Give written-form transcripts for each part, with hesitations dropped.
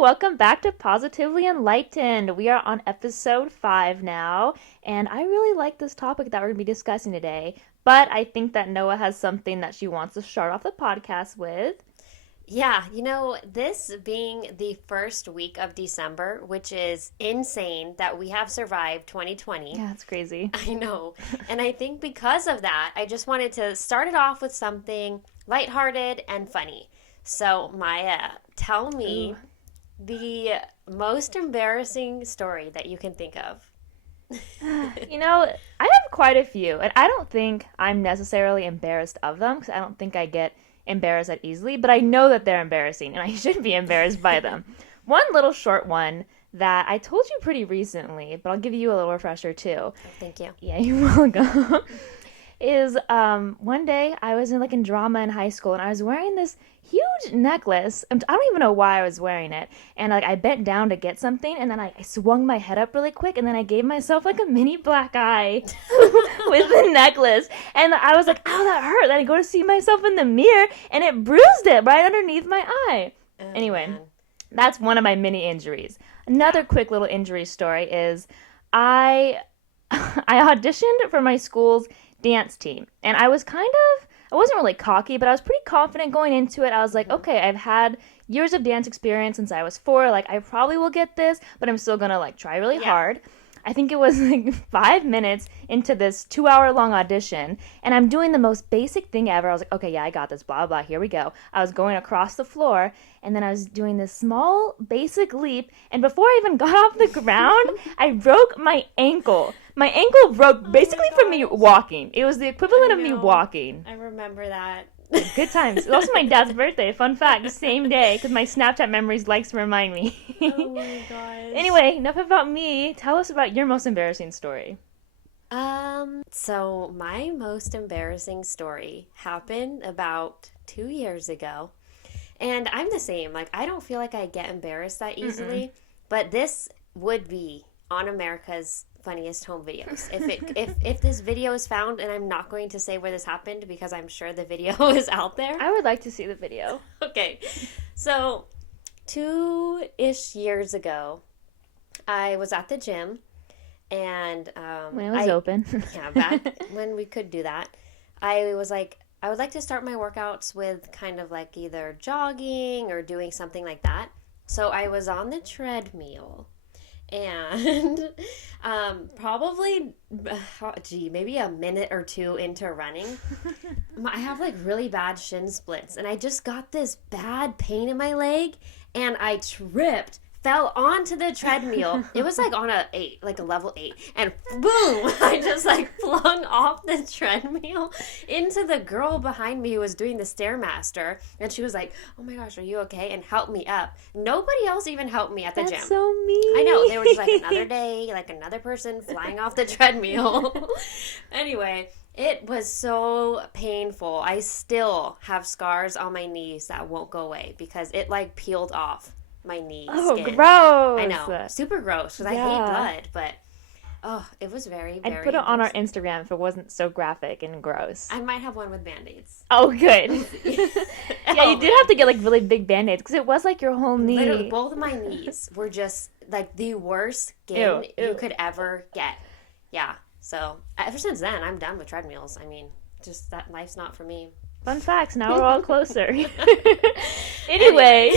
welcome back to Positively Enlightened. We are on episode 5 now, and I really like this topic that we're going to be discussing today, but I think that Noah has something that she wants to start off the podcast with. Yeah, this being the first week of December, which is insane that we have survived 2020. Yeah, it's crazy. I know. And I think because of that, I just wanted to start it off with something lighthearted and funny. So, Maya, tell me the most embarrassing story that you can think of. I have quite a few, and I don't think I'm necessarily embarrassed of them because I don't think I get embarrassed that easily, but I know that they're embarrassing and I shouldn't be embarrassed by them. One little short one that I told you pretty recently, but I'll give you a little refresher too. Oh, thank you. Yeah, you're welcome. Is one day I was in drama in high school and I was wearing this huge necklace. I don't even know why I was wearing it. And I bent down to get something and then I swung my head up really quick and then I gave myself a mini black eye with the necklace. And I was like, ow, that hurt. Then I go to see myself in the mirror and it bruised it right underneath my eye. Anyway, Man. that's one of my mini injuries. Another quick little injury story is I auditioned for my school's dance team. And I wasn't really cocky, but I was pretty confident going into it. I was like, okay, I've had years of dance experience since I was 4. I probably will get this, but I'm still gonna try really hard. I think it was 5 minutes into this 2-hour-long audition, and I'm doing the most basic thing ever. I was like, okay, yeah, I got this, blah, blah, here we go. I was going across the floor, and then I was doing this small, basic leap, and before I even got off the ground, I broke my ankle. My ankle broke basically from me walking. It was the equivalent of me walking. I remember that. Good times. It was also my dad's birthday. Fun fact, same day, because my Snapchat memories likes to remind me. Oh my gosh. Anyway, enough about me. Tell us about your most embarrassing story. So my most embarrassing story happened about 2 years ago. And I'm the same. I don't feel like I get embarrassed that easily, but this would be on America's funniest home videos. If this video is found, and I'm not going to say where this happened because I'm sure the video is out there. I would like to see the video. Okay. So 2-ish years ago, I was at the gym and when it was open. Yeah, back when we could do that. I was like, I would like to start my workouts with kind of either jogging or doing something like that. So I was on the treadmill. And probably, maybe a minute or 2 into running, I have really bad shin splits. And I just got this bad pain in my leg. And I tripped, fell onto the treadmill. It was on a level 8. And boom, I just flung off the treadmill into the girl behind me who was doing the Stairmaster. And she was like, oh my gosh, are you okay? And helped me up. Nobody else even helped me at the gym. That's so mean. I know. They were just another day, another person flying off the treadmill. Anyway, it was so painful. I still have scars on my knees that won't go away because it peeled off my knee Oh, skin. gross. I know. Super gross because I hate blood, but it was very, very I'd put it on our embarrassing. Instagram if it wasn't so graphic and gross. I might have one with Band-Aids. Oh, good. Yeah, you did have to get really big band-aids because it was your whole knee. Literally, both of my knees were just the worst skin Ew. you could ever get. Yeah. So ever since then, I'm done with treadmills. I mean, just that life's not for me. Fun facts, now we're all closer. Anyway,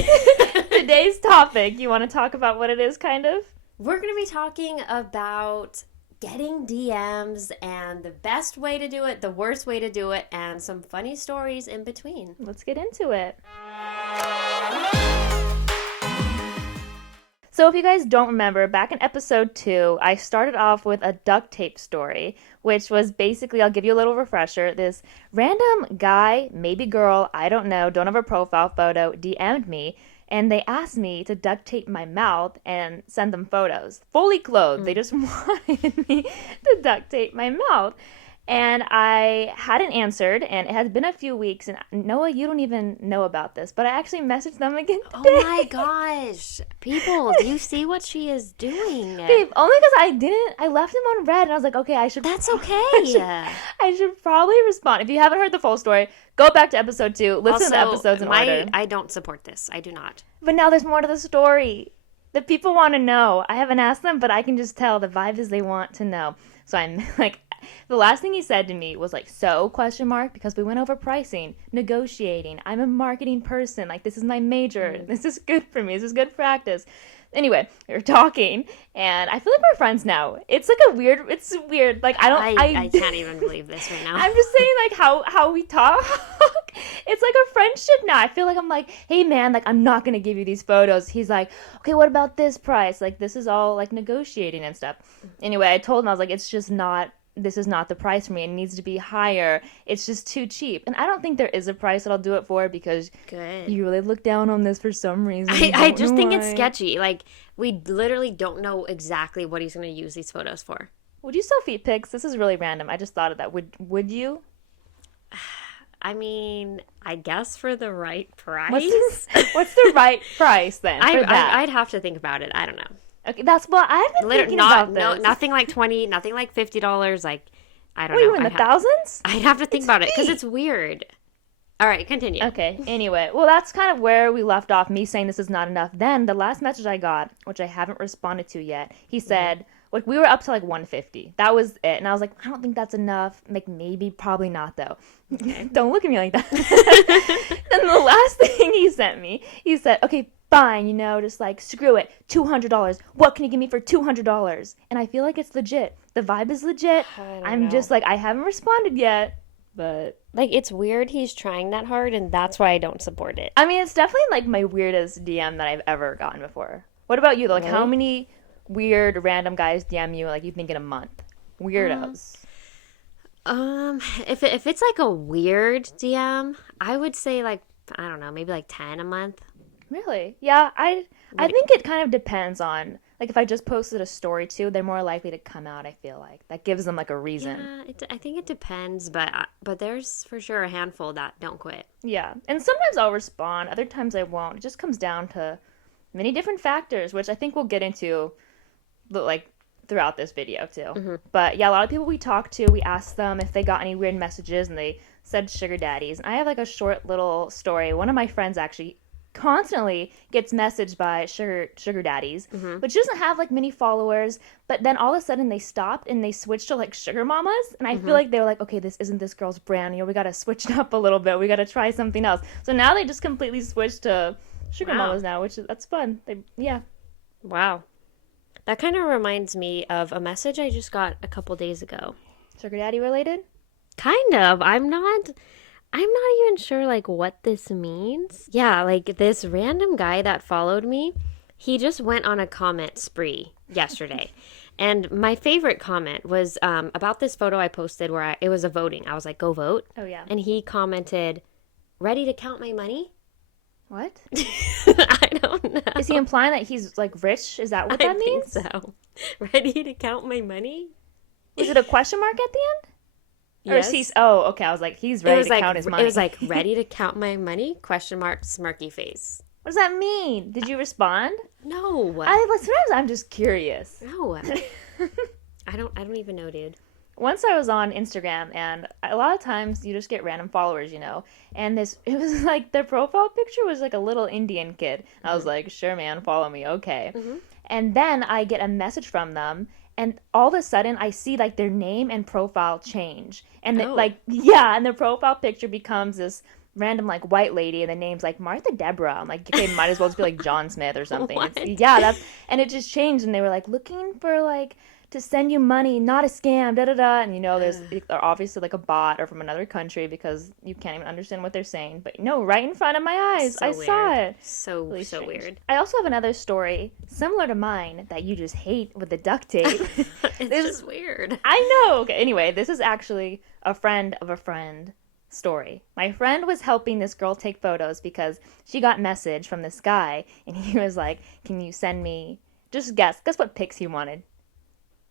today's topic, you want to talk about what it is, kind of? We're going to be talking about getting DMs and the best way to do it, the worst way to do it, and some funny stories in between. Let's get into it. So if you guys don't remember, back in episode 2, I started off with a duct tape story, which was basically, I'll give you a little refresher, this random guy, maybe girl, I don't know, don't have a profile photo, DM'd me, and they asked me to duct tape my mouth and send them photos. Fully clothed. They just wanted me to duct tape my mouth. And I hadn't answered, and it has been a few weeks. And Noah, you don't even know about this, but I actually messaged them again Oh my today. gosh. People, do you see what she is doing? Babe, only because I left him on red, and I was like, okay, That's I should, okay. I should probably respond. If you haven't heard the full story, go back to episode 2, listen to the Also, episodes in order. I don't support this. I do not. But now there's more to the story. The people want to know. I haven't asked them, but I can just tell the vibe is they want to know. So I'm like, the last thing he said to me was like, so question mark, because we went over pricing, negotiating. I'm a marketing person. Like, this is my major. This is good for me. This is good practice. Anyway, we were talking, and I feel like we're friends now. It's like it's weird. Like, I can't even believe this right now. I'm just saying, like, how we talk. It's like a friendship now. I feel like I'm like, hey, man, like, I'm not going to give you these photos. He's like, okay, what about this price? Like, this is all, like, negotiating and stuff. Anyway, I told him, I was like, this is not the price for me. It needs to be higher. It's just too cheap. And I don't think there is a price that I'll do it for because Good. you really look down on this for some reason. I just think it's why. sketchy. Like, we literally don't know exactly what he's going to use these photos for. Would you sell feet pics? This is really random. I just thought of that. Would you? I mean, I guess for the right price. What's the right price then for that? I'd have to think about it. I don't know. Okay, that's what I've been thinking about this. No, nothing like 20, nothing like $50. Like, I don't What, know. you in the thousands? I'd have to think about it because feet. it's weird. All right, continue. Okay, anyway. Well, that's kind of where we left off, me saying this is not enough. Then the last message I got, which I haven't responded to yet, he said, like, we were up to like 150. That was it. And I was like, I don't think that's enough. Like, maybe, probably not, though. Don't look at me like that. Then the last thing he sent me, he said, okay, fine, just like, screw it. $200. What can you give me for $200? And I feel like it's legit. The vibe is legit. I'm just like, I haven't responded yet, but Like, it's weird he's trying that hard, and that's why I don't support it. I mean, it's definitely like my weirdest DM that I've ever gotten before. What about you? Like, how Really? many weird random guys DM you, like, you think in a month? Weirdos. If it's like a weird DM, I would say like, I don't know, maybe like 10 a month. Really? Yeah, I think it kind of depends on, like, if I just posted a story too, they're more likely to come out, I feel like. That gives them like a reason. Yeah, I think it depends, but there's for sure a handful that don't quit. Yeah. And sometimes I'll respond, other times I won't. It just comes down to many different factors, which I think we'll get into, like, throughout this video too. But yeah, a lot of people we talked to, we asked them if they got any weird messages, and they said sugar daddies. And I have like a short little story. One of my friends actually constantly gets messaged by sugar daddies, but she doesn't have like many followers. But then all of a sudden they stopped and they switched to like sugar mamas, and I feel like they were like, okay, this isn't this girl's brand. We got to switch it up a little bit. We got to try something else. So now they just completely switched to sugar Wow. mamas now, that's fun. Yeah. Wow. That kind of reminds me of a message I just got a couple days ago. Sugar daddy related? Kind of. I'm not even sure like what this means. Yeah, like this random guy that followed me, he just went on a comment spree yesterday. And my favorite comment was about this photo I posted where it was a voting. I was like, go vote. Oh yeah. And he commented, ready to count my money? What? I don't know. Is he implying that he's like rich? Is that what I that think means? so. Ready to count my money? Is it a question mark at the end? Or is Yes. he? Oh, okay. I was like, he's ready to count his money. It was like, ready to count my money? Question mark, smirky face. What does that mean? Did you respond? No. Sometimes I'm just curious. No. I don't even know, dude. Once I was on Instagram, and a lot of times you just get random followers, and it was like their profile picture was like a little Indian kid. I was like, sure, man, follow me, okay. And then I get a message from them, and all of a sudden I see like their name and profile change, and Oh. and their profile picture becomes this random like white lady, and the name's like Martha Deborah. I'm like, okay, might as well just be like John Smith or something. What? And it just changed, and they were like looking for like to send you money, not a scam, da da da. And they're obviously like a bot or from another country because you can't even understand what they're saying. But no, right in front of my eyes, So I saw weird. it. So Really so strange. weird. I also have another story similar to mine that you just hate with the duct tape. It's just weird. I know. Okay, anyway, this is actually a friend of a friend story. My friend was helping this girl take photos because she got message from this guy, and he was like, "Can you send me?" Just guess what pics he wanted.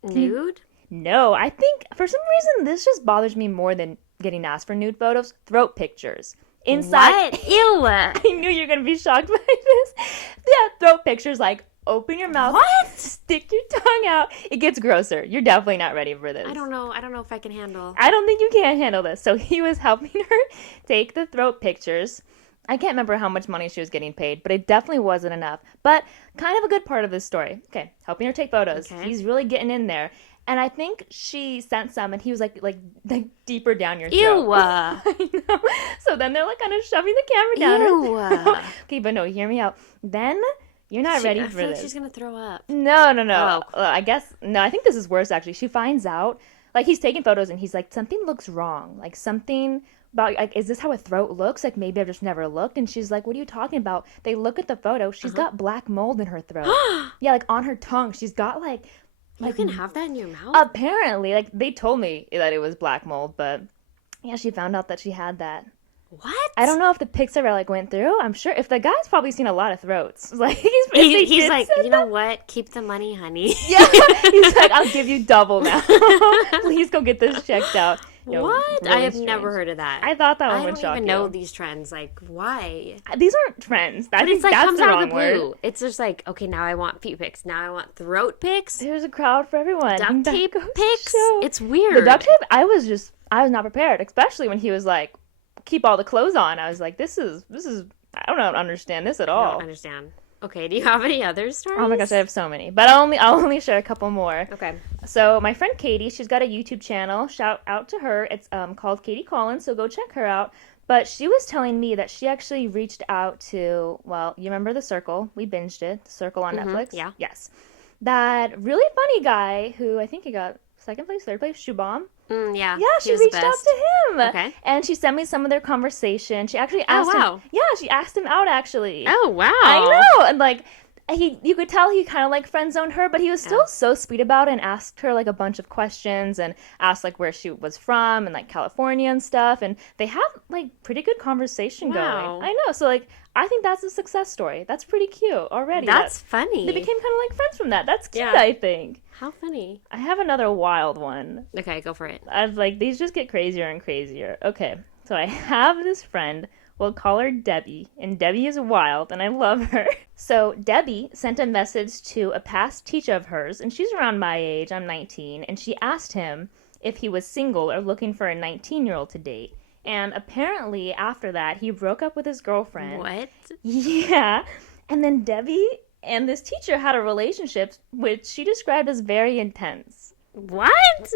Nude? No, I think for some reason this just bothers me more than getting asked for nude photos. Throat pictures. Inside, What? Ew. I knew you were going to be shocked by this. Yeah, throat pictures like open your mouth, What? stick your tongue out. It gets grosser. You're definitely not ready for this. I don't know. I don't know if I can handle. I don't think you can handle this. So he was helping her take the throat pictures. I can't remember how much money she was getting paid, but it definitely wasn't enough. But kind of a good part of this story. Okay, helping her take photos. Okay. He's really getting in there. And I think she sent some, and he was like deeper down your throat. Ew. I know. So then they're like kind of shoving the camera down. Ew. Okay, but no, hear me out. Then you're not ready I for feel this. like she's gonna throw up. No. Oh. I guess no. I think this is worse actually. She finds out like he's taking photos, and he's like something looks wrong. Like something about like is this how a throat looks? Like maybe I've just never looked. And she's like, what are you talking about? They look at the photo. She's got black mold in her throat. Yeah, like on her tongue. She's got like. You can have that in your mouth? Apparently, like they told me that it was black mold, but yeah, she found out that she had that. What? I don't know if the pics ever like went through. I'm sure if the guy's probably seen a lot of throats. Like He's like, you know what? Keep the money, honey. Yeah, he's like, I'll give you double now. Please go get this checked out. No, What? really I have strange. never heard of that. I thought that one I would don't shock even you. know these trends. Like, why? These aren't trends. I But think it's like that's comes the out wrong of the blue. word. It's just like, okay, now I want feet pics. Now I want throat pics. There's a crowd for everyone. Duct That tape goes to pics. show. It's weird. The duct tape, I was not prepared, especially when he was like, keep all the clothes on. I was like, this is, I don't understand this at I all. don't understand. Okay, do you have any other stories? Oh my gosh, I have so many. But I'll only share a couple more. Okay. So my friend Katie, she's got a YouTube channel. Shout out to her. It's called Katie Collins, so go check her out. But she was telling me that she actually reached out to, well, you remember The Circle? We binged it, The Circle on Netflix. yeah. Yes. That really funny guy who I think he got second place, third place, Shubham. Yeah. Yeah, he she was the reached out best. to him. Okay. And she sent me some of their conversation. She actually asked wow. him. Yeah, she asked him out actually. Oh, wow. I know. And like you could tell he kind of like friend zoned her, but he was still so sweet about it and asked her like a bunch of questions and asked like where she was from and like California and stuff. And they have like pretty good conversation Wow. going. I know. So like I think that's a success story. That's pretty cute already. That's funny. They became kind of like friends from that. That's cute, Yeah. I think. How funny. I have another wild one. Okay, go for it. I've like these just get crazier and crazier. Okay, so I have this friend. We'll call her Debbie, and Debbie is wild, and I love her. So Debbie sent a message to a past teacher of hers, and she's around my age. I'm 19, and she asked him if he was single or looking for a 19-year-old to date. And apparently, after that, he broke up with his girlfriend. What? Yeah, and then Debbie and this teacher had a relationship which she described as very intense. What?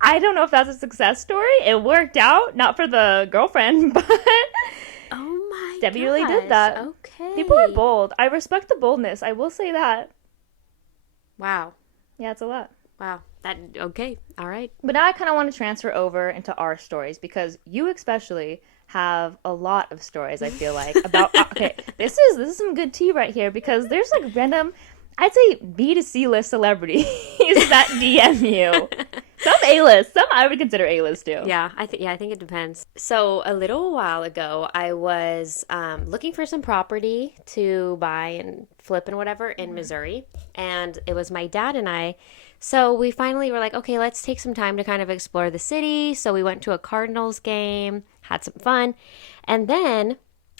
I don't know if that's a success story. It worked out, not for the girlfriend, but Oh my Debbie really did gosh. that. Okay. people are bold. I respect the boldness. I will say that. Wow. Yeah, it's a lot. Wow. That okay. All right. But now I kind of want to transfer over into our stories because you especially have a lot of stories, I feel like, about okay, this is some good tea right here because there's like random, I'd say B2C list celebrities that DM you. Some A-list, some I would consider A-list too. Yeah, I think it depends. So a little while ago, I was looking for some property to buy and flip and whatever in Missouri, and it was my dad and I. So we finally were like, okay, let's take some time to kind of explore the city. So we went to a Cardinals game, had some fun, and then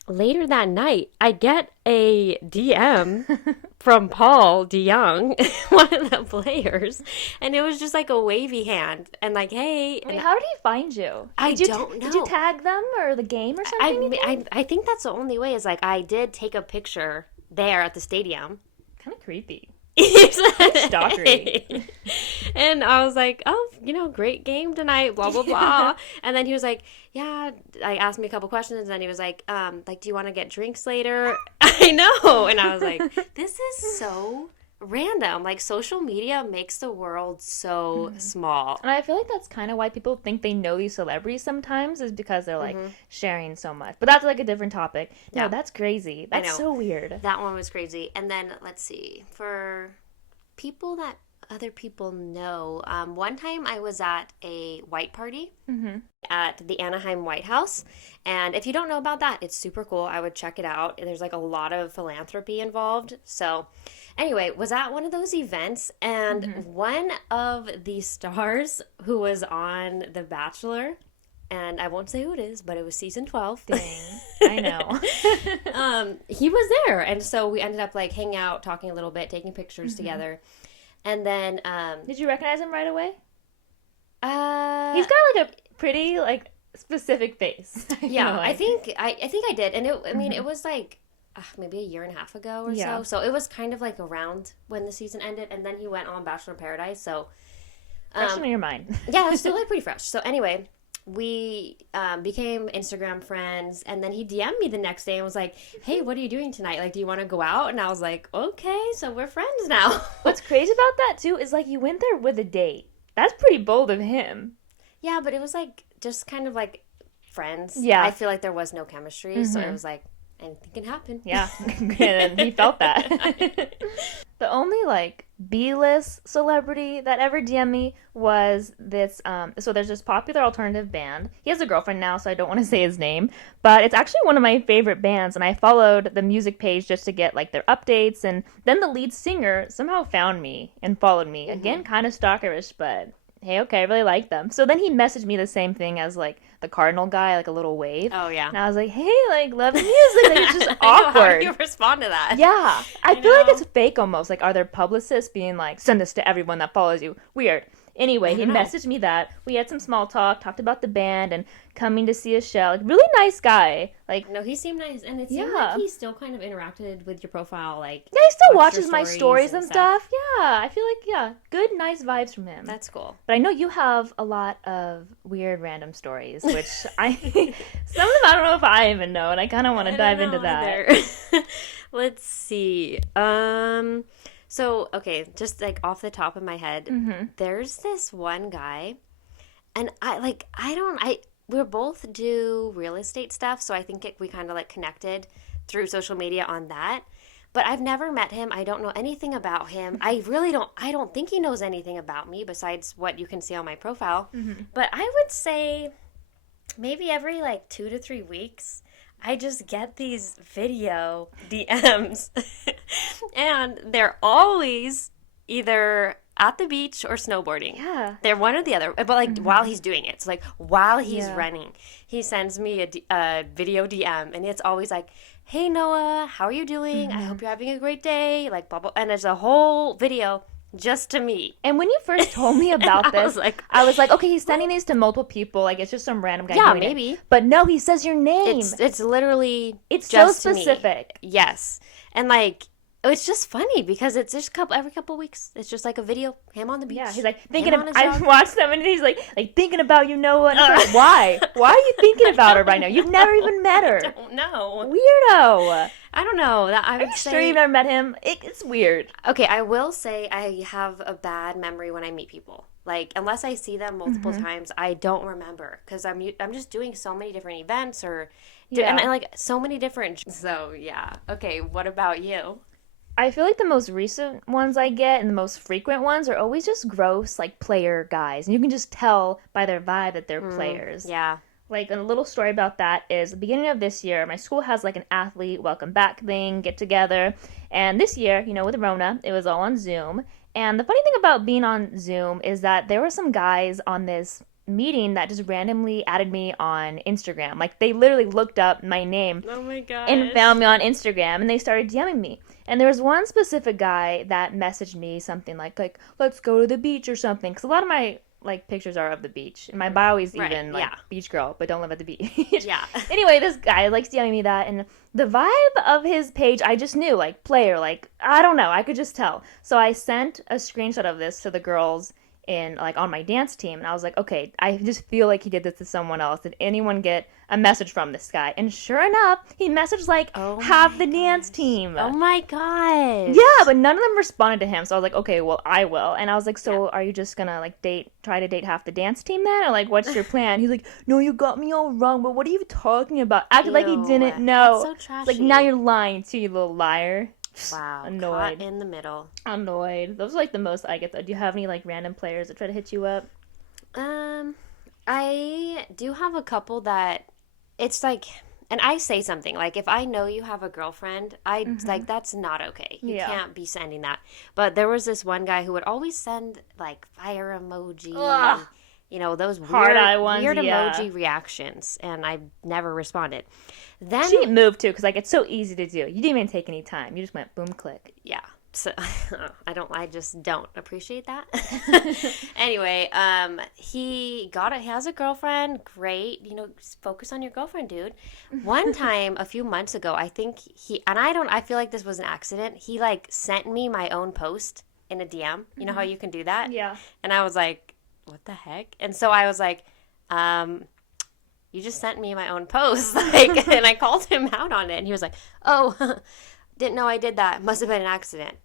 later that night, I get a DM from Paul DeYoung, one of the players, and it was just like a wavy hand and like, hey. Wait, how did he find you? I Did you don't know. Did you tag them or the game or something? I think that's the only way is like I did take a picture there at the stadium. Kind of creepy. Stalkery. Stalkery. And I was like, oh, great game tonight, blah, blah, blah. And then he was like, yeah, I asked me a couple questions and he was like, do you want to get drinks later? I know. And I was like, this is so random. Like social media makes the world so small. And I feel like that's kind of why people think they know these celebrities sometimes is because they're like sharing so much. But that's like a different topic. No, Yeah. that's crazy. That's know. so weird. That one was crazy. And then let's see, for people that other people know. One time I was at a white party Mm-hmm. at the Anaheim White House. And if you don't know about that, it's super cool. I would check it out. There's like a lot of philanthropy involved. So, anyway, was at one of those events, and Mm-hmm. one of the stars who was on The Bachelor, and I won't say who it is, but it was season 12. Dang. I know. He was there. And so we ended up like hanging out, talking a little bit, taking pictures Mm-hmm. together. And then, Did you recognize him right away? uh, He's got like a pretty like specific face. I feel yeah, like. I think I did, and I mean, Mm-hmm. it was like maybe a year and a half ago or Yeah. so. So it was kind of like around when the season ended, and then he went on Bachelor in Paradise. So Fresh um, in your mind. yeah, it was still like pretty fresh. So anyway, we became Instagram friends, and then he DM'd me the next day and was like, "Hey, what are you doing tonight? Like, do you want to go out?" And I was like, "Okay, so we're friends now." What's crazy about that too is like you went there with a date. That's pretty bold of him. Yeah, but it was like just kind of like friends. Yeah. I feel like there was no chemistry, so it Mhm. was like anything can happen. Yeah, and he felt that. The only like B-list celebrity that ever DM'd me was this. So there's this popular alternative band. He has a girlfriend now, so I don't want to say his name, but it's actually one of my favorite bands. And I followed the music page just to get like their updates. And then the lead singer somehow found me and followed me. Again, kind of stalkerish, but hey, okay, I really like them. So then he messaged me the same thing as like the Cardinal guy, like a little wave. Oh yeah. And I was like, hey, like, love your music. Like, it's just I know, how do awkward. you respond to that? Yeah. I You feel like know? it's fake almost. Like, are there publicists being like, send this to everyone that follows you? Weird. Anyway, I he don't know. messaged me that. We had some small talk, talked about the band and coming to see a show. Like, really nice guy. Like, No, he seemed nice, and it seemed yeah. like he still kind of interacted with your profile. Like, yeah, he still watched your watches my stories and stuff. stuff. Yeah. I feel like, yeah, good, nice vibes from him. That's cool. But I know you have a lot of weird random stories, which I, some of them I don't know if I even know, and I kind of want to dive into that. Either. Let's see. So okay, just like off the top of my head, Mm-hmm. there's this one guy, and I we both do real estate stuff, so I think we kind of like connected through social media on that. But I've never met him. I don't know anything about him. I don't think he knows anything about me besides what you can see on my profile. Mm-hmm. But I would say maybe every like 2 to 3 weeks, I just get these video DMs. And they're always either at the beach or snowboarding. Yeah. They're one or the other, but like while he's doing it. So like while he's Yeah. running, he sends me a video DM, and it's always like, "Hey Noah, how are you doing? I hope you're having a great day." Like blah blah, and there's a whole video just to me. And when you first told me about I this, was like, I was like, okay, he's sending these to multiple people. Like, it's just some random guy yeah, doing it. maybe. But no, he says your name. It's literally It's just so to me. specific. Yes, and like it's just funny because it's just every couple weeks. It's just like a video, him on the beach. Yeah, he's like thinking him of. on his I dog. watched them and he's like thinking about you, Noah. And it's like, why? Why are you thinking about her right now? You've never even met her. I don't know. Weirdo. I don't know. That I Are would you say. sure you've never met him? It's weird. Okay, I will say I have a bad memory when I meet people. Like unless I see them multiple times, I don't remember because I'm just doing so many different events or Yeah. and like so many different. So yeah. Okay, what about you? I feel like the most recent ones I get and the most frequent ones are always just gross, like player guys. And you can just tell by their vibe that they're players. Yeah. Like a little story about that is the beginning of this year, my school has like an athlete welcome back thing, get together. And this year, with Rona, it was all on Zoom. And the funny thing about being on Zoom is that there were some guys on this meeting that just randomly added me on Instagram. Like they literally looked up my name Oh my god. and found me on Instagram and they started DMing me. And there was one specific guy that messaged me something like let's go to the beach or something, because a lot of my like pictures are of the beach. And my bio is Right, even like yeah. beach girl, but don't live at the beach. Yeah. Anyway, this guy likes DMing me that, and the vibe of his page I just knew, like player, like I don't know, I could just tell. So I sent a screenshot of this to the girls in like on my dance team, and I was like, okay, I just feel like he did this to someone else. Did anyone get a message from this guy? And sure enough, he messaged like Oh half my the dance team. Oh my god. Yeah, but none of them responded to him. So I was like, okay, well, I will. And I was like, so are you just gonna like try to date half the dance team then? Or like, what's your plan? He's like, no, you got me all wrong, but what are you talking about? Acted like he Ew, didn't know. That's so trashy. Like, now you're lying too, you little liar. Wow, caught Annoyed. in the middle. Annoyed. Those are like the most I get though. Do you have any like random players that try to hit you up? Um, I do have a couple that it's like, and I say something like, if I know you have a girlfriend, I Mm-hmm. like that's not okay. You Yeah. can't be sending that. But there was this one guy who would always send like fire emoji Ugh. and those Hard eye ones, weird yeah. emoji reactions, and I never responded. Then Cheap move too, because like it's so easy to do. You didn't even take any time. You just went boom click. yeah. So I just don't appreciate that. Anyway, he has a girlfriend. Great. Focus on your girlfriend, dude. One time a few months ago, I think I feel like this was an accident. He like sent me my own post in a DM. You know how you can do that? Yeah. And I was like, what the heck? And so I was like, you just sent me my own post. Like, and I called him out on it, and he was like, oh, didn't know I did that. Must have been an accident.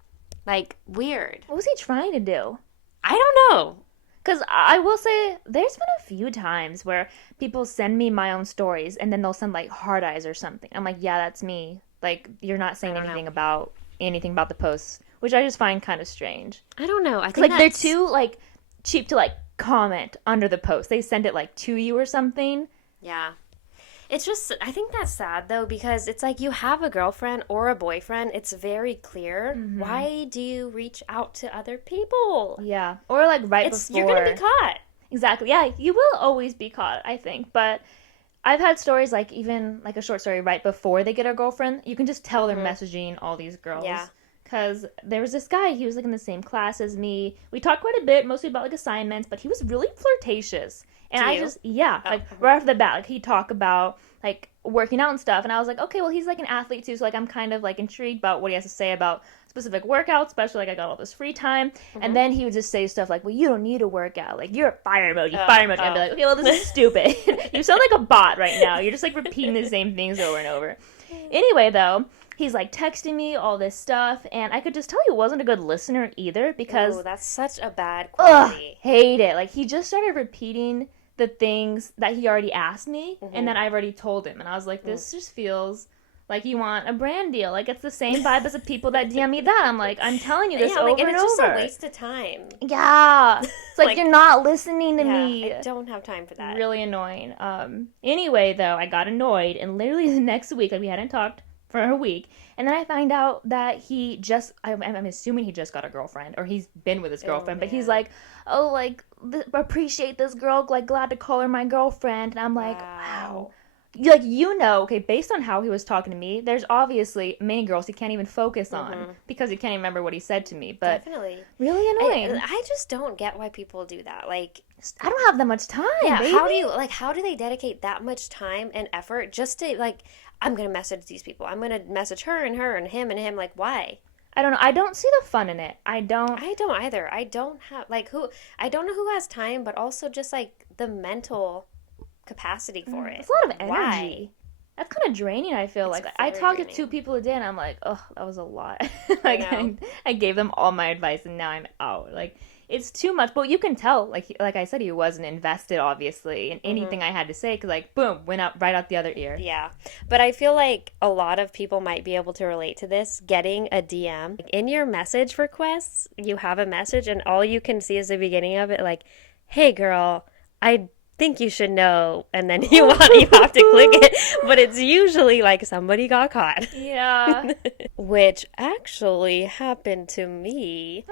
Like, weird. What was he trying to do? I don't know. Because I will say, there's been a few times where people send me my own stories and then they'll send like hard eyes or something. I'm like, yeah, that's me. Like, you're not I saying don't know. anything about the post, which I just find kind of strange. I don't know. I 'Cause, think like, they're that's too like cheap to like comment under the post. They send it like to you or something. yeah. It's just I think that's sad though because it's like you have a girlfriend or a boyfriend. It's very clear. Mm-hmm. Why do you reach out to other people? Yeah, or like right It's you're gonna be before. caught. Exactly. Yeah, you will always be caught, I think. But I've had stories like even like a short story right before they get a girlfriend. You can just tell they're Hmm. messaging all these Yeah. girls. Because there was this guy, he was like in the same class as me. We talked quite a bit, mostly about like assignments, but he was really flirtatious. And To I you? just, yeah, Oh. like right off the bat, like he'd talk about like working out and stuff. And I was like, okay, well, he's like an athlete too. So like I'm kind of like intrigued about what he has to say about specific workouts, especially like I got all this free time. And Mm-hmm. then he would just say stuff like, well, you don't need a workout. Like, you're a Oh. fire emoji. I'd be Oh. like, okay, well, this is stupid. You sound like a bot right now. You're just like repeating the same things over and over. Anyway, though, he's like texting me all this stuff, and I could just tell he wasn't a good listener either Ooh, because, that's such a bad ugh, quality. hate it. Like, he just started repeating the things that he already asked me and Mm-hmm. that I've already told him. And I was like, Mm. this just feels like you want a brand deal. Like, it's the same vibe as the people that DM me that. I'm like, I'm telling you this Yeah, like, over and and it's just a over. waste of time. Yeah. It's like, Like, you're not listening to yeah, me. I don't have time for that. Really annoying. Anyway, though, I got annoyed, and literally the next week, like we hadn't talked for a week, and then I find out that I'm assuming he just got a girlfriend, or he's been with his Oh girlfriend, but he's man. like, oh, like, appreciate this girl, like, glad to call her my girlfriend, and I'm like, wow. Wow. Like, okay, based on how he was talking to me, there's obviously many girls he can't even focus on Mm-hmm. because he can't even remember what he said to me, but Definitely. really annoying. I just don't get why people do that. Like, I don't have that much time, yeah, baby. how do they dedicate that much time and effort just to like I'm gonna message these people. I'm gonna message her and him and him. Like, why? I don't know. I don't see the fun in it. I don't. I don't either. I don't have like who I don't know who has time, but also just like the mental capacity for it. It's a lot of Why? energy. That's kind of draining, I feel It's like. I very talked to draining. 2 people a day and I'm like, oh, that was a lot. I Like, know. I gave them all my advice and now I'm out. Like, it's too much. But you can tell, like I said, he wasn't invested, obviously, in Mm-hmm. anything I had to say because, like, boom, went out right out the other ear. Yeah. But I feel like a lot of people might be able to relate to this. Getting a DM. In your message requests, you have a message, and all you can see is the beginning of it, like, hey, girl, I think you should know. And then you have to click it. But it's usually like somebody got caught. Yeah. Which actually happened to me.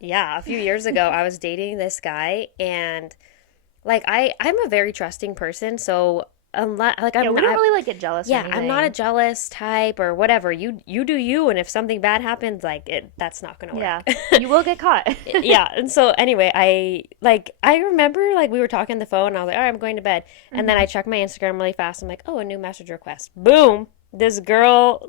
Yeah, a few years ago, I was dating this guy, and like I'm a very trusting person, so unless like Yeah, I'm we not, don't really, like, get jealous or yeah, I'm not a anything. jealous type or whatever. You do you, and if something bad happens, like that's not gonna Yeah. work. You will get caught. Yeah, and so anyway, I remember like we were talking on the phone, and I was like, all right, I'm going to bed, and then I checked my Instagram really fast. I'm like, oh, a new message request. Boom. This girl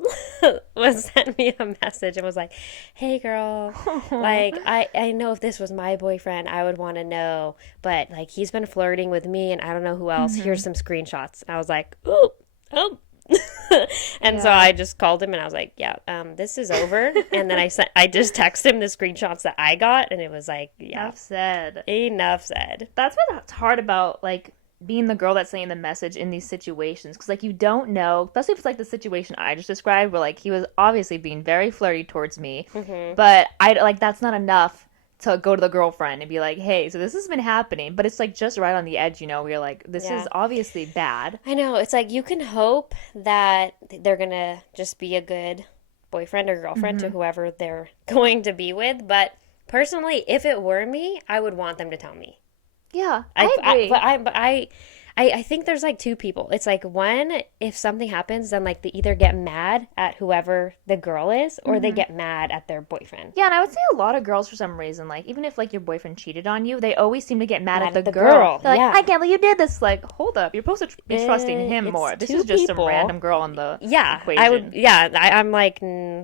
was sent me a message and was like, "Hey, girl, like I know if this was my boyfriend, I would want to know, but like he's been flirting with me, and I don't know who else. Here's some screenshots." And I was like, "Ooh, oh." And so Yeah. I just called him and I was like, "Yeah, this is over." And then I just texted him the screenshots that I got, and it was like, "Yeah, Enough said. enough said." That's what's hard about like being the girl that's saying the message in these situations because like you don't know, especially if it's like the situation I just described where like he was obviously being very flirty towards me, Mm-hmm. but I like that's not enough to go to the girlfriend and be like, hey, so this has been happening, but it's like just right on the edge, where you're like, this Yeah. is obviously bad. I know. It's like you can hope that they're gonna just be a good boyfriend or girlfriend to Mm-hmm. whoever they're going to be with. But personally, if it were me, I would want them to tell me. Yeah, I, I I but agree. I but I think there's like two people. It's like one, if something happens, then like they either get mad at whoever the girl is, or they Mm-hmm. get mad at their boyfriend. Yeah, and I would say a lot of girls, for some reason, like even if like your boyfriend cheated on you, they always seem to get mad at Mad the at the girl. girl. They're like, Yeah. I can't believe you did this. Like, hold up, you're supposed to be trusting him It's more. This two is just some people. random girl in the Yeah, I would. equation. Yeah, I'm like,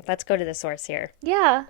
let's go to the source here. Yeah,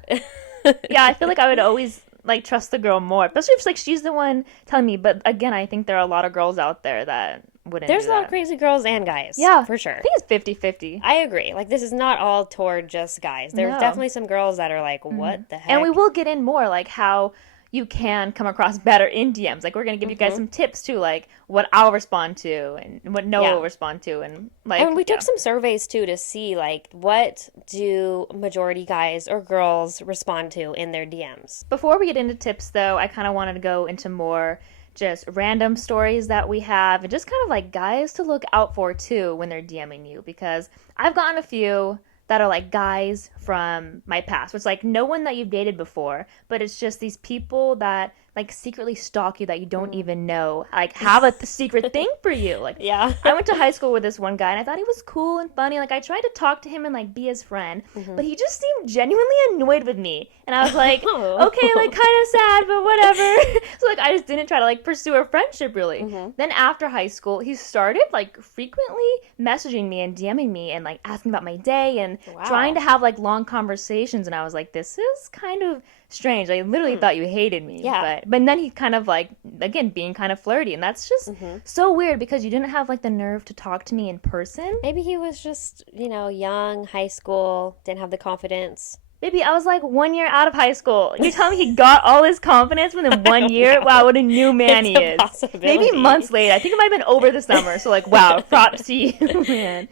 yeah. I feel like I would always like trust the girl more, especially if like she's the one telling me. But again, I think there are a lot of girls out there that wouldn't There's do a lot of that. crazy girls and guys, Yeah, for I sure. think it's 50-50. I agree. Like, this is not all toward just guys. There's No. definitely some girls that are like, Hmm. what the And we heck? will get in more like how you can come across better in DMs. Like we're gonna give you guys Hmm. some tips too, like what I'll respond to and what Noah will Yeah. respond to, and like And we took yeah. some surveys too to see, like, what do majority guys or girls respond to in their DMs? Before we get into tips though, I kind of wanted to go into more just random stories that we have and just kind of like guys to look out for too when they're DMing you because I've gotten a few that are like guys from my past, which like no one that you've dated before, but it's just these people that like secretly stalk you that you don't Mm. even know, like have a secret thing for you. Like Yeah. I went to high school with this one guy and I thought he was cool and funny. Like I tried to talk to him and like be his friend, Hmm. but he just seemed genuinely annoyed with me. And I was like, Oh. okay, like kind of sad, but whatever. So like I just didn't try to like pursue a friendship really. Hmm. Then after high school, he started like frequently messaging me and DMing me and like asking about my day and trying Wow. to have like long conversations. And I was like, this is kind of strange. I literally Hmm. thought you hated me. Yeah. But then he kind of like again being kind of flirty, and that's just Hmm. so weird because you didn't have like the nerve to talk to me in person. Maybe he was just, young, high school, didn't have the confidence. Maybe I was like 1 year out of high school. You're telling me he got all his confidence within I 1 year? know. Wow, what a new man It's he a is. Maybe possibility. months later. I think it might have been over the summer. So like, wow, props to you, man.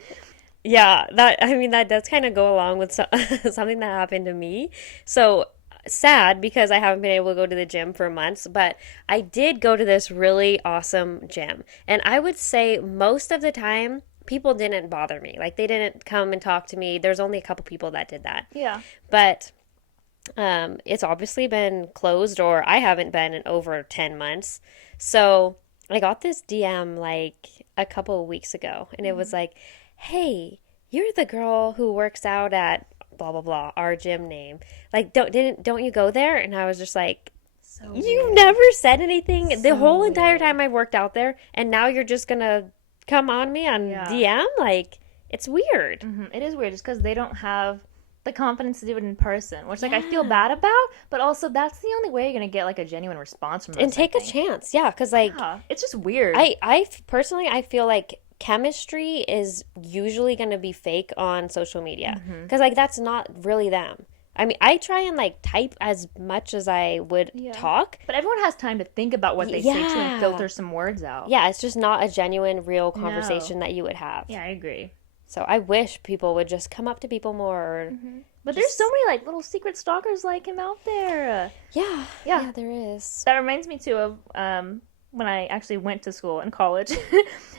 Yeah, that does kind of go along with something that happened to me. So sad because I haven't been able to go to the gym for months, but I did go to this really awesome gym. And I would say most of the time people didn't bother me. Like they didn't come and talk to me. There's only a couple people that did that. Yeah. But it's obviously been closed, or I haven't been in over 10 months. So I got this DM like a couple of weeks ago, and it was like, hey, you're the girl who works out at blah blah blah, our gym name. Like, don't you go there? And I was just like, So you've weird. never said anything the So whole entire weird. time I've worked out there, and now you're just gonna come on me on Yeah. DM? Like, it's weird. It is weird just because they don't have the confidence to do it in person, which like I feel Yeah. bad about, but also that's the only way you're gonna get like a genuine response from us. And take I a think. chance, yeah, because like Yeah, it's just weird. personally, I feel like chemistry is usually going to be fake on social media because like that's not really them. I mean, I try and like type as much as I would Yeah. talk. But everyone has time to think about what they say to Yeah. and filter some words out. Yeah, it's just not a genuine, real No. conversation that you would have. Yeah, I agree. So I wish people would just come up to people more. Or, But there's so many like little secret stalkers like him out there. yeah, Yeah. yeah, there is. That reminds me too of when I actually went to school in college.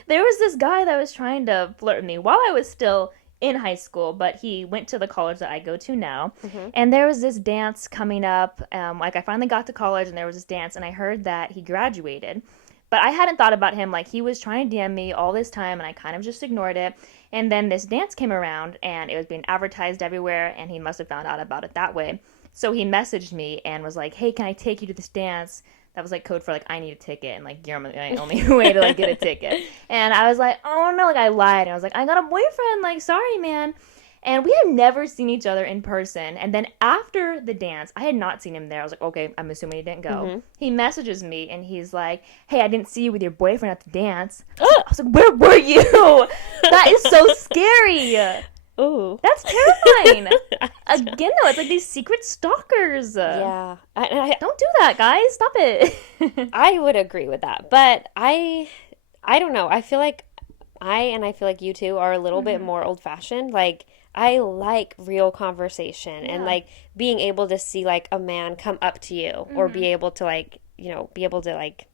There was this guy that was trying to flirt with me while I was still in high school, but he went to the college that I go to now. And there was this dance coming up. Like I finally got to college and there was this dance, and I heard that he graduated. But I hadn't thought about him. Like he was trying to DM me all this time, and I kind of just ignored it. And then this dance came around, and it was being advertised everywhere, and he must have found out about it that way. So he messaged me and was like, "Hey, can I take you to this dance?" That was like code for like I need a ticket, and like you're my only way to like get a ticket. And I was like, "Oh no!" Like I lied, and I was like, "I got a boyfriend. Like sorry, man." And we had never seen each other in person. And then after the dance, I had not seen him there. I was like, okay, I'm assuming he didn't go. He messages me and he's like, hey, I didn't see you with your boyfriend at the dance. I was like, where were you? That is so scary. Ooh. That's terrifying. Again, though, it's like these secret stalkers. Yeah. Don't do that, guys. Stop it. I would agree with that, but I I don't know. I feel like I feel like you too are a little bit Hmm. more old fashioned. Like, I like real conversation and Yeah. like being able to see like a man come up to you or Hmm. be able to like, be able to like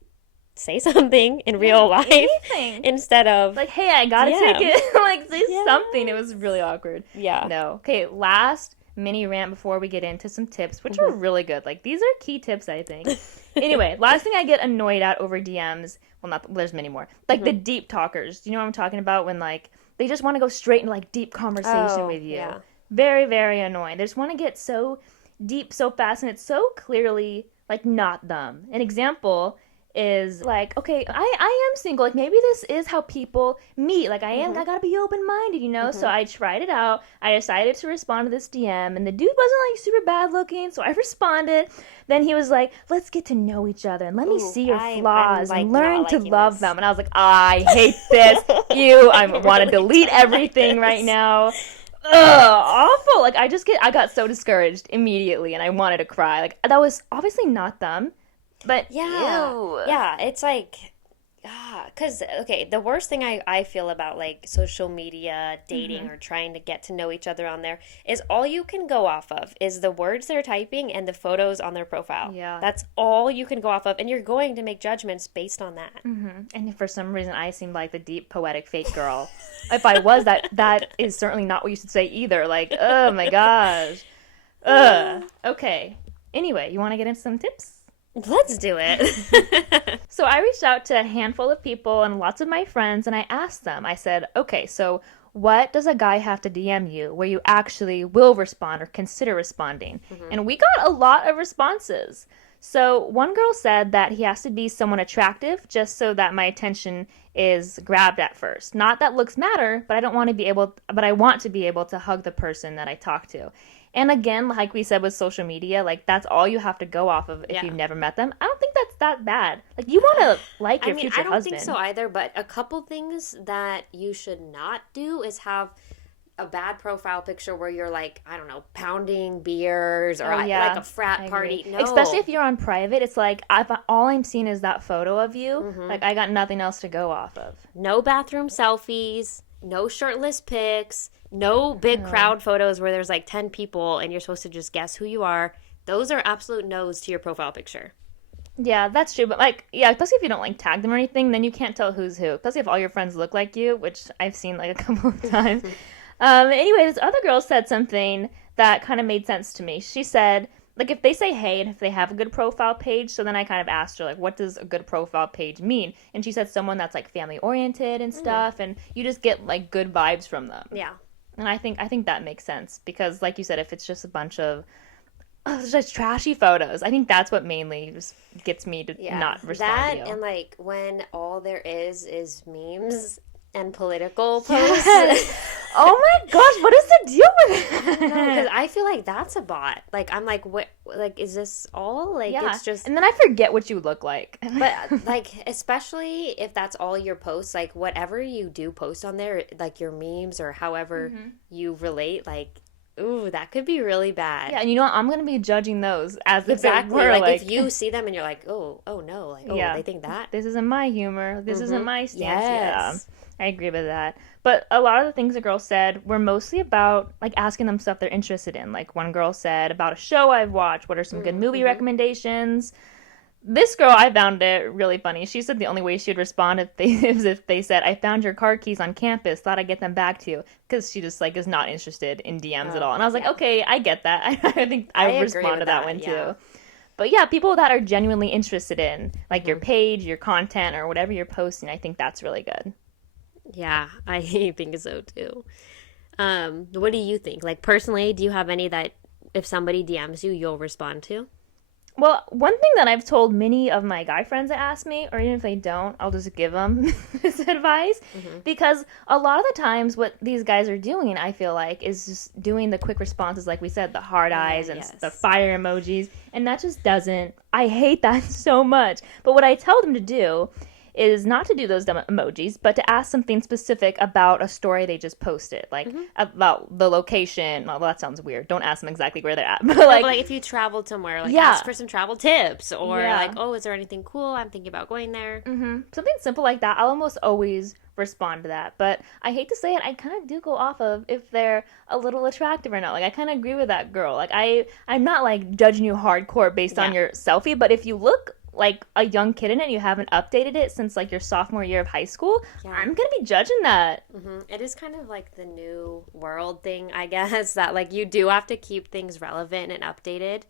say something in Yeah. real life Anything. instead of Like, hey, I got a DM. ticket. Like, say something. It was Yes. really awkward. Yeah. No. Okay, last mini rant before we get into some tips, which Hmm. are really good. Like, these are key tips, I think. Anyway, last thing I get annoyed at over DMs, well, not, there's many more. Like, the Hmm. deep talkers. Do you know what I'm talking about? When, like, they just want to go straight into, like, deep conversation Oh, with you. yeah. Very, very annoying. They just want to get so deep so fast, and it's so clearly, like, not them. An example is like, okay, I am single. Like maybe this is how people meet. Like Hmm. I gotta be open minded, you know? So Hmm. I tried it out. I decided to respond to this DM and the dude wasn't like super bad looking, so I responded. Then he was like, let's get to know each other and let me Ooh, see your I'm flaws and like not learn to liking love this. them. And I was like, I hate this. You, I I want to really delete don't like everything right this. now. Ugh, awful. Like I got so discouraged immediately and I wanted to cry. Like that was obviously not them. But Yeah. ew. Yeah, it's like because okay, the worst thing I feel about like social media, dating, Hmm. or trying to get to know each other on there is all you can go off of is the words they're typing and the photos on their profile. Yeah. That's all you can go off of, and you're going to make judgments based on that. And for some reason, I seemed like the deep poetic fake girl. If I was that, that is certainly not what you should say either. Like, oh my gosh. Ugh. Okay. Anyway, you want to get into some tips? Let's do it. So I reached out to a handful of people and lots of my friends, and I asked them. I said, okay, so what does a guy have to DM you where you actually will respond or consider responding? Hmm. And we got a lot of responses. So one girl said that he has to be someone attractive just so that my attention is grabbed at first. Not that looks matter, but I don't want to be able, but I want to be able to hug the person that I talk to. And again, like we said with social media, like that's all you have to go off of if you've Yeah. never met them. I don't think that's that bad. Like you want to like I your mean, I future don't think so husband. either, but a couple things that you should not do is have a bad profile picture where you're like, I don't know, pounding beers or Oh like yeah, a I frat agree. party. Especially No. if you're on private, it's like if all I'm seeing is that photo of you. Hmm. Like I got nothing else to go off of. No bathroom selfies, no shirtless pics, no big No. crowd photos where there's like 10 people and you're supposed to just guess who you are. Those are absolute no's to your profile picture. Yeah, that's true. But like, yeah, especially if you don't like tag them or anything, then you can't tell who's who. Especially if all your friends look like you, which I've seen like a couple of times. Anyway, this other girl said something that kind of made sense to me. She said, like, if they say hey and if they have a good profile page, so then I kind of asked her, like, what does a good profile page mean? And she said someone that's like family oriented and Mm, stuff, and you just get like good vibes from them. yeah. And I think that makes sense because, like you said, if it's just a bunch of just trashy photos, I think that's what mainly just gets me to Yeah. not respond to That you. and like when all there is memes and political Yes. posts. Oh my gosh, what is the deal I don't know because with it? I feel like that's a bot. Like I'm like, what? Like, is this all? Like, Yeah. it's just. And then I forget what you look like. But like, especially if that's all your posts, like whatever you do post on there, like your memes or however Mhm. you relate, like, ooh, that could be really bad. Yeah, and you know what? I'm gonna be judging those as if it Exactly. were Like like, if you see them and you're like, oh no, like oh yeah, they think that. this isn't my humor. This isn't Mm-hmm. my stance. Yeah, Yes. I agree with that. But a lot of the things the girls said were mostly about like asking them stuff they're interested in. Like one girl said about a show I've watched. What are some good movie Mm-hmm. recommendations? This girl, I found it really funny. She said the only way she'd respond if they is if they said, "I found your car keys on campus. Thought I'd get them back to you," because she just like is not interested in DMs at Oh all. And I was like, yeah, okay, I get that. I think I I would agree respond with to that that. one Yeah. too. But yeah, people that are genuinely interested in like your Hmm. page, your content, or whatever you're posting, I think that's really good. Yeah, I think so too. What do you think? Like personally, do you have any that if somebody DMs you, you'll respond to? Well, one thing that I've told many of my guy friends that ask me, or even if they don't, I'll just give them this advice. Hmm. Because a lot of the times, what these guys are doing, I feel like, is just doing the quick responses, like we said, the hard eyes and the Yes. fire emojis. And that just doesn't, I hate that so much. But what I tell them to do is not to do those dumb emojis, but to ask something specific about a story they just posted, like about the location. Well, that sounds weird. Don't ask them exactly where they're at, but No, like, but like if you traveled somewhere, like yeah, ask for some travel tips, or yeah, like, oh, is there anything cool? I'm thinking about going there. something simple like that. I'll almost always respond to that. But I hate to say it, I kind of do go off of if they're a little attractive or not. Like I kind of agree with that girl. Like I'm not like judging you hardcore based on Yeah. your selfie, but if you look like a young kid in it and you haven't updated it since like your sophomore year of high school, Yeah. I'm gonna be judging that. It is kind of like the new world thing, I guess, that like you do have to keep things relevant and updated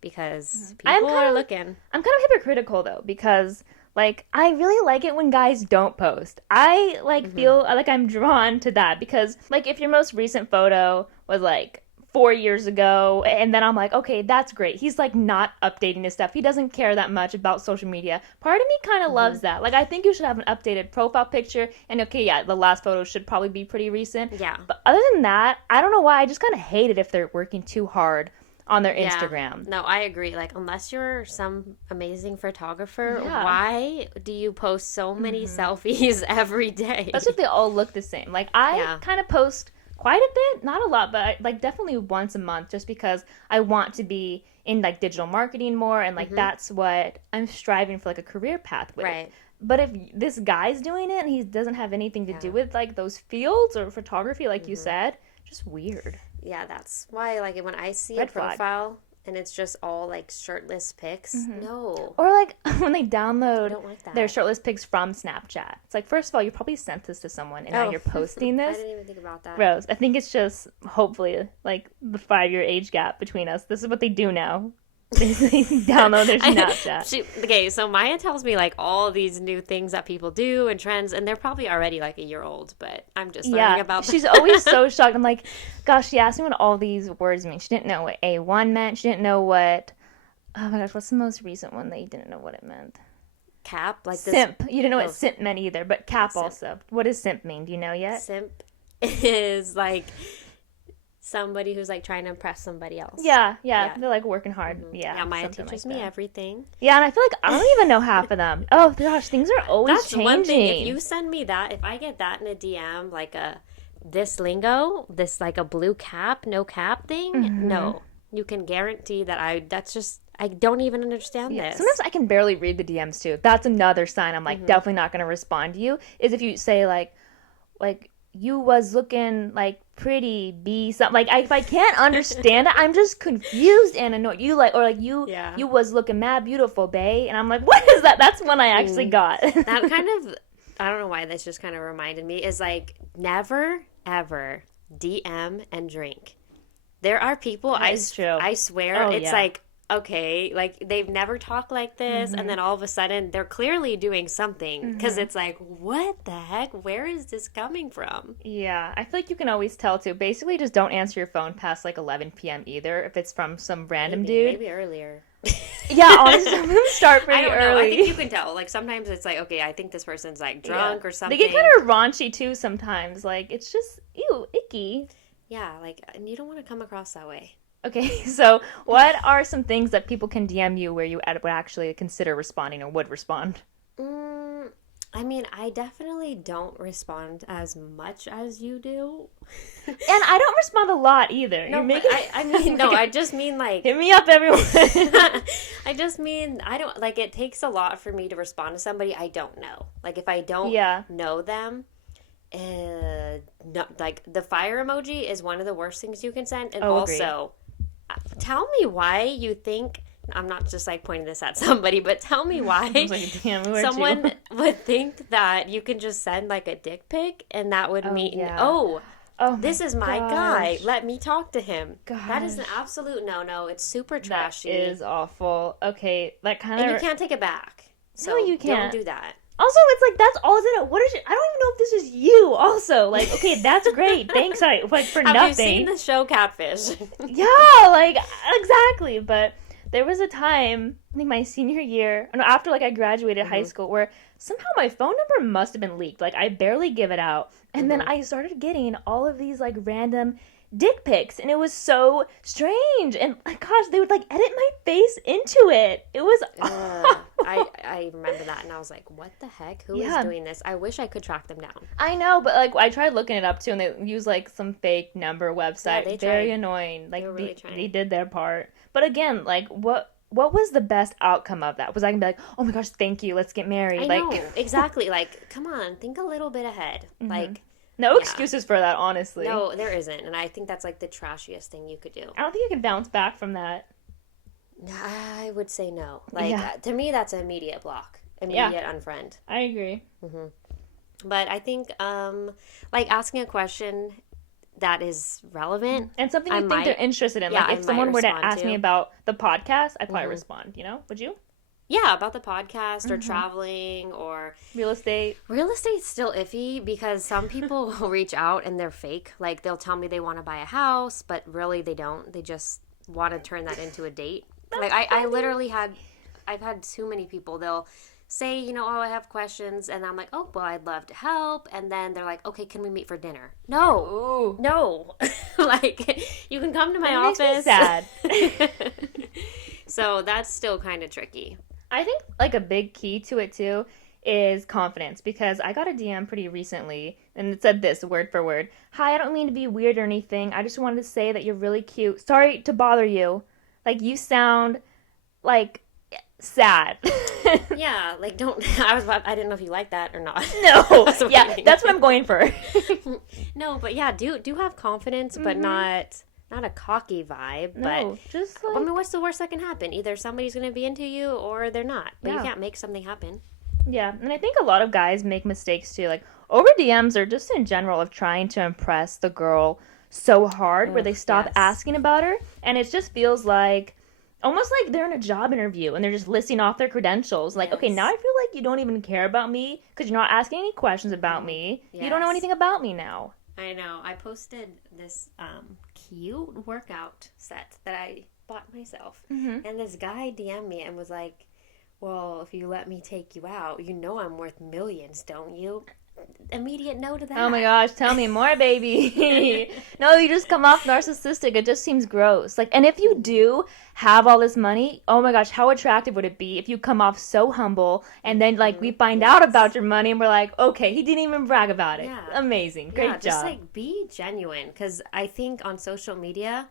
because people are looking. I'm kind of hypocritical though because like I really like it when guys don't post. I like feel like I'm drawn to that because like if your most recent photo was like 4 years ago and then I'm like, okay, that's great. He's like not updating his stuff. He doesn't care that much about social media. Part of me kind of loves that. Like I think you should have an updated profile picture and okay, yeah, the last photo should probably be pretty recent. Yeah. But other than that, I don't know why. I just kind of hate it if they're working too hard on their Yeah. Instagram. No, I agree. Like, unless you're some amazing photographer, Yeah. why do you post so many selfies every day? That's if they all look the same. Like I Yeah. kind of post quite a bit, not a lot, but like definitely once a month just because I want to be in like digital marketing more and like that's what I'm striving for like a career path with. Right. But if this guy's doing it and he doesn't have anything to do with like those fields or photography like you said, just weird. Yeah, that's why, like, when I see Red a flag. profile and it's just all, like, shirtless pics, no. Or like when they I download don't like that. their shirtless pics from Snapchat. It's like, first of all, you probably sent this to someone and now you're posting I this. didn't even think about that. Rose, I think it's just hopefully like the 5-year age gap between us. This is what they do now. They download their Snapchat. Okay, so Maya tells me, like, all these new things that people do and trends, and they're probably already, like, a year old, but I'm just learning about them. She's always so shocked. I'm like, gosh, she asked me what all these words mean. She didn't know what A1 meant. She didn't know what, oh my gosh, what's the most recent one that you didn't know what it meant? Cap, like this. Simp. You didn't know what Oh. simp meant either, but cap Simp. also. What does simp mean? Do you know yet? Simp is, like, somebody who's, like, trying to impress somebody else. Yeah. Yeah. They're like working hard. Yeah, Maya something teaches like me that. everything. Yeah, and I feel like I don't even know half of them. Oh gosh, things are always That's changing. one thing. If you send me that, if I get that in a DM, like this lingo, this like a blue cap, no cap thing, no. You can guarantee that I don't even understand this. Sometimes I can barely read the DMs too. That's another sign I'm like definitely not going to respond to you. Is if you say like you was looking like pretty be something like if I can't understand it, I'm just confused and annoyed. You like or like you was looking mad beautiful, bae, and I'm like, what is that? That's when I actually got. That kind of I don't know why this just kind of reminded me is like never ever DM and drink. There are people That is true. I swear Oh, it's yeah. like okay, like they've never talked like this and then all of a sudden they're clearly doing something because it's like what the heck, where is this coming from? Yeah, I feel like you can always tell too. Basically, just don't answer your phone past like 11 p.m. either if it's from some random dude. Maybe earlier. Yeah, honestly, some of them start pretty I don't early. know. I think you can tell. Like sometimes it's like, okay, I think this person's like drunk or something. They get kind of raunchy too sometimes. Like it's just ew, icky. Yeah, like and you don't want to come across that way. Okay, so what are some things that people can DM you where you would actually consider responding or would respond? I mean, I definitely don't respond as much as you do. And I don't respond a lot either. No, You're making I mean, no, I just mean like, hit me up, everyone. I just mean, I don't, like, it takes a lot for me to respond to somebody I don't know. Like, if I don't know them, no, like, the fire emoji is one of the worst things you can send. And also, tell me why you think, I'm not just like pointing this at somebody, but tell me why like, damn, who are someone you? would think that you can just send like a dick pic and that would mean, Oh, this is my guy. Let me talk to him. Gosh. That is an absolute no-no. It's super trashy. That is awful. Okay, that kind of. And you can't take it back. So No, you can't. Don't do that. Also, it's like that's all it's in it. What is it? I don't even know if this is you. Also, like, okay, that's great. Thanks, I like for Have nothing. you seen the show Catfish? Yeah, like exactly. But there was a time, I think my senior year, no, after like I graduated high school, where somehow my phone number must have been leaked. Like I barely give it out, and then I started getting all of these like random dick pics, and it was so strange. And like, gosh, they would like edit my face into it. It was I remember that, and I was like, what the heck? Who is yeah. doing this? I wish I could track them down. I know, but like I tried looking it up too, and they use like some fake number Yeah, website. they Very tried. annoying. They Like were really trying. they did their part, but again, like what was the best outcome of that? Was I gonna be like, oh my gosh, thank you, let's get I married? Like, know, exactly. Like, come on, think a little bit ahead. mhm. Like, No yeah. excuses for that, honestly. No, there isn't. And I think that's like the trashiest thing you could do. I don't think you can bounce back from that. I would say no. Like, Yeah, to me, that's an immediate block, yeah, immediate unfriend. I agree. But I think, like, asking a question that is relevant, And something I you think they're might, interested in. yeah, Like I if might someone were to respond ask me to. about the podcast, I'd probably respond. You know? Would you? Yeah, about the podcast or traveling or Real estate. real estate's still iffy because some people will reach out and they're fake. Like they'll tell me they want to buy a house, but really they don't. They just want to turn that into a date. Like I literally I've had too many people. They'll say, oh, I have questions, and I'm like, oh, well, I'd love to help. And then they're like, okay, can we meet for dinner? No, Ooh, no. Like you can come to my that makes me office. sad. So that's still kind of tricky. I think like a big key to it too is confidence, because I got a DM pretty recently and it said this word for word. Hi, I don't mean to be weird or anything. I just wanted to say that you're really cute. Sorry to bother you. Like you sound like sad. Yeah, like don't. I didn't know if you liked that or not. No. That's what I Yeah, mean. that's what I'm going for. No, but yeah, do have confidence, but not a cocky vibe. No, just But I like mean, what's the worst that can happen? Either somebody's gonna be into you or they're not. But you yeah. can't make something happen. Yeah, and I think a lot of guys make mistakes too, like over DMs or just in general of trying to impress the girl so hard where Ugh, they stop yes. asking about her, and it just feels like almost like they're in a job interview and they're just listing off their credentials. Like, okay, now Yes. I feel like you don't even care about me because you're not asking any questions about me. You don't know Yes. anything about me now. I know. I posted this cute workout set that I bought myself, and this guy DM'd me and was like, "Well, if you let me take you out, you know I'm worth millions, don't you?" Immediate no to that. Oh my gosh, tell me more, baby. No, you just come off narcissistic. It just seems gross. Like, and if you do have all this money, oh my gosh, how attractive would it be if you come off so humble and then like we find out about your money and we're like, okay, he didn't even brag about it. Yeah. Amazing. Great Yeah, job. just like be genuine, because I think on social media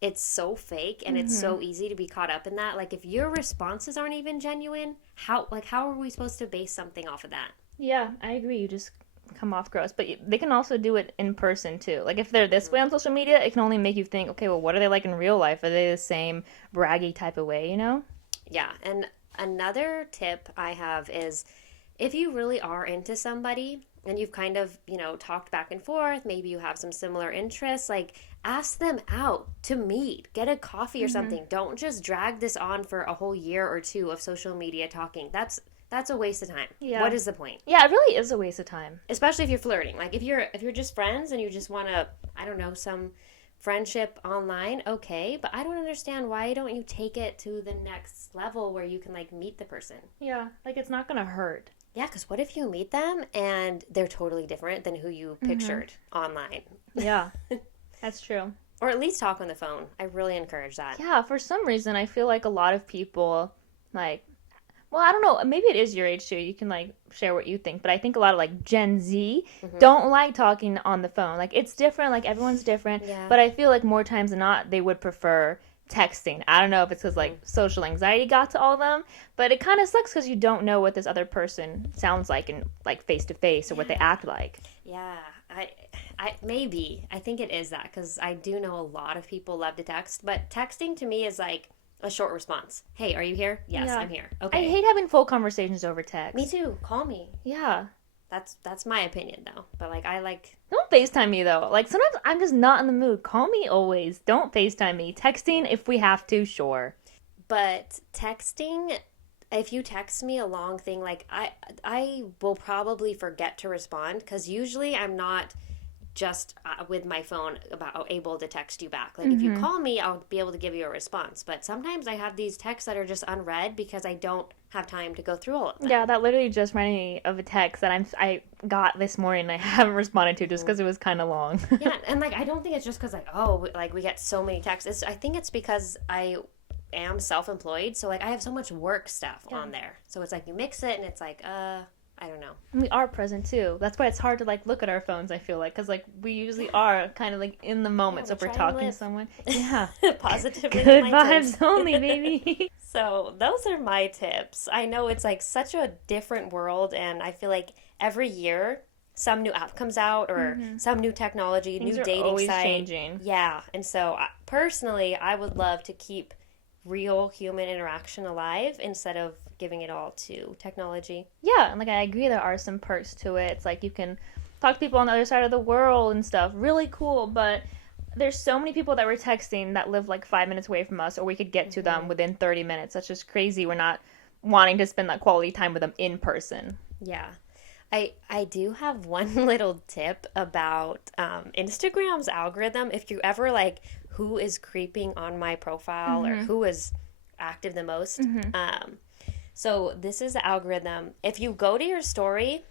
it's so fake and it's so easy to be caught up in that. Like if your responses aren't even genuine, how are we supposed to base something off of that? Yeah, I agree. You just come off gross, but they can also do it in person too. Like if they're this way on social media, it can only make you think, okay, well, what are they like in real life? Are they the same braggy type of way, you know? Yeah, and another tip I have is if you really are into somebody and you've kind of, talked back and forth, maybe you have some similar interests, like ask them out to meet, get a coffee or something. Don't just drag this on for a whole year or two of social media talking. That's a waste of time. Yeah. What is the point? Yeah, it really is a waste of time. Especially if you're flirting. Like if you're just friends and you just want to, I don't know, some friendship online, okay, but I don't understand, why don't you take it to the next level where you can like meet the person? Yeah, like it's not gonna hurt. Yeah, because what if you meet them and they're totally different than who you pictured online? Yeah, that's true. Or at least talk on the phone. I really encourage that. Yeah, for some reason, I feel like a lot of people, like, well, I don't know, maybe it is your age too. You can, like, share what you think. But I think a lot of, like, Gen Z don't like talking on the phone. Like, it's different. Like, everyone's different. Yeah. But I feel like more times than not, they would prefer texting. I don't know if it's because, like, social anxiety got to all of them. But it kind of sucks because you don't know what this other person sounds like in, like, face-to-face or what they act like. Yeah, I think it is that, because I do know a lot of people love to text, but texting to me is like a short response. Hey, are you here? Yes, Yeah. I'm here. Okay. I hate having full conversations over text. Me too. Call me. Yeah. That's my opinion though. But like I like Don't FaceTime me though. Like sometimes I'm just not in the mood. Call me always. Don't FaceTime me. Texting if we have to, sure. but texting, if you text me a long thing, like I will probably forget to respond, cuz usually I'm not just with my phone about able to text you back. Like if you call me, I'll be able to give you a response. But sometimes I have these texts that are just unread because I don't have time to go through all of them. Yeah, that literally just reminded me of a text that I got this morning and I haven't responded to just because it was kind of long. Yeah, and like I don't think it's just because like we get so many texts. I think it's because I am self-employed, so like I have so much work stuff on there. So it's like you mix it and it's like I don't know. And we are present too. That's why it's hard to like look at our phones, I feel like, because like we usually are kind of like in the moment. So if we're talking to someone, yeah, positively, good vibes only, baby. So those are my tips. I know it's like such a different world, and I feel like every year some new app comes out or some new technology, Things new are dating always site. changing. Yeah, and so personally, I would love to keep real human interaction alive instead of giving it all to technology. Yeah, and like I agree, there are some perks to it. It's like you can talk to people on the other side of the world and stuff. Really cool, but there's so many people that we're texting that live like 5 minutes away from us, or we could get to them within 30 minutes. That's just crazy. We're not wanting to spend that quality time with them in person. Yeah. I do have one little tip about Instagram's algorithm. If you ever like who is creeping on my profile or who is active the most. So this is the algorithm. If you go to your story,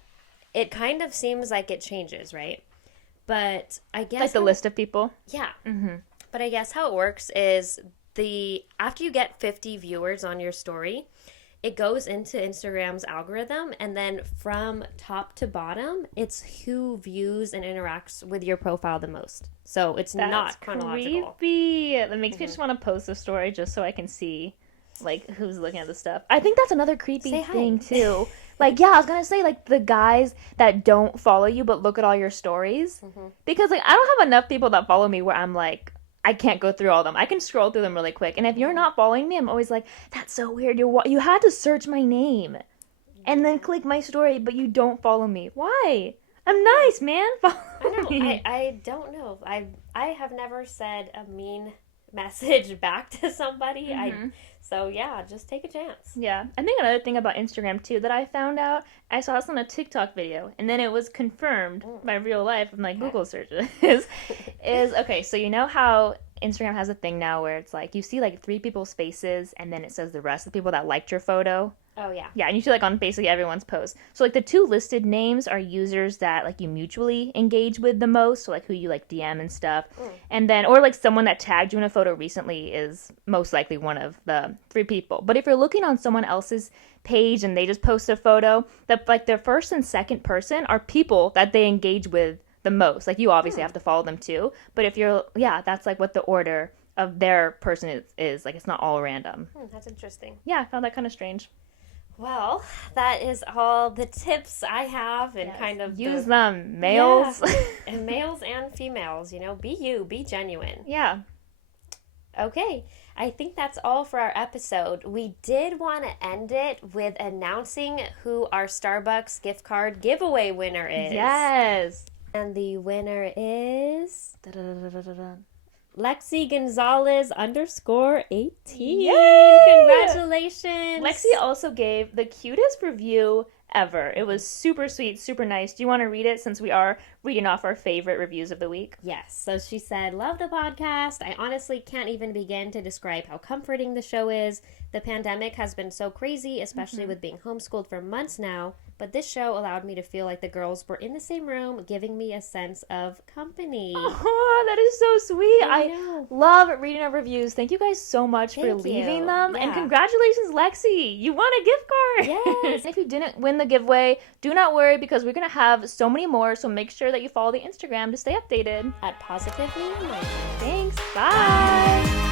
it kind of seems like it changes, right? But I guess Like the list of people. Yeah. But I guess how it works is after you get 50 viewers on your story, it goes into Instagram's algorithm, and then from top to bottom, it's who views and interacts with your profile the most. So it's not chronological. Creepy. That makes me just want to post a story just so I can see like who's looking at the stuff. I think that's another creepy thing too. Like, yeah, I was gonna say like the guys that don't follow you but look at all your stories, because like I don't have enough people that follow me where I'm like, I can't go through all of them. I can scroll through them really quick. And if you're not following me, I'm always like, that's so weird. You had to search my name and then click my story, but you don't follow me. Why? I'm nice, man. Follow me. I don't know. I have never said a mean message back to somebody. So yeah, just take a chance. Yeah. I think another thing about Instagram too that I found out, I saw this on a TikTok video and then it was confirmed by real life from like Google searches is okay, so you know how Instagram has a thing now where it's like you see like 3 people's faces and then it says the rest of the people that liked your photo. Oh, yeah. Yeah, and you see like on basically everyone's post. So like the 2 listed names are users that like you mutually engage with the most, so like who you like DM and stuff. And then or like someone that tagged you in a photo recently is most likely one of the 3 people. But if you're looking on someone else's page and they just post a photo, that like their first and second person are people that they engage with the most. Like you obviously have to follow them too, but if you're that's like what the order of their person is like it's not all random. That's interesting. Yeah, I found that kind of strange. Well, that is all the tips I have, and kind of use them, males. And males and females, be you, be genuine. Yeah. Okay, I think that's all for our episode. We did want to end it with announcing who our Starbucks gift card giveaway winner is. Yes. And the winner is Lexi Gonzalez _18. Yay! Congratulations. Lexi also gave the cutest review ever. It was super sweet, super nice. Do you want to read it since we are reading off our favorite reviews of the week? Yes. So she said, "Love the podcast. I honestly can't even begin to describe how comforting the show is. The pandemic has been so crazy, especially with being homeschooled for months now. But this show allowed me to feel like the girls were in the same room, giving me a sense of company." Oh, that is so sweet. I love reading our reviews. Thank you guys so much for leaving them. Yeah. And congratulations, Lexi. You won a gift card. Yes. And if you didn't win the giveaway, do not worry because we're going to have so many more. So make sure that you follow the Instagram to stay updated. At Positively. Thanks. Bye.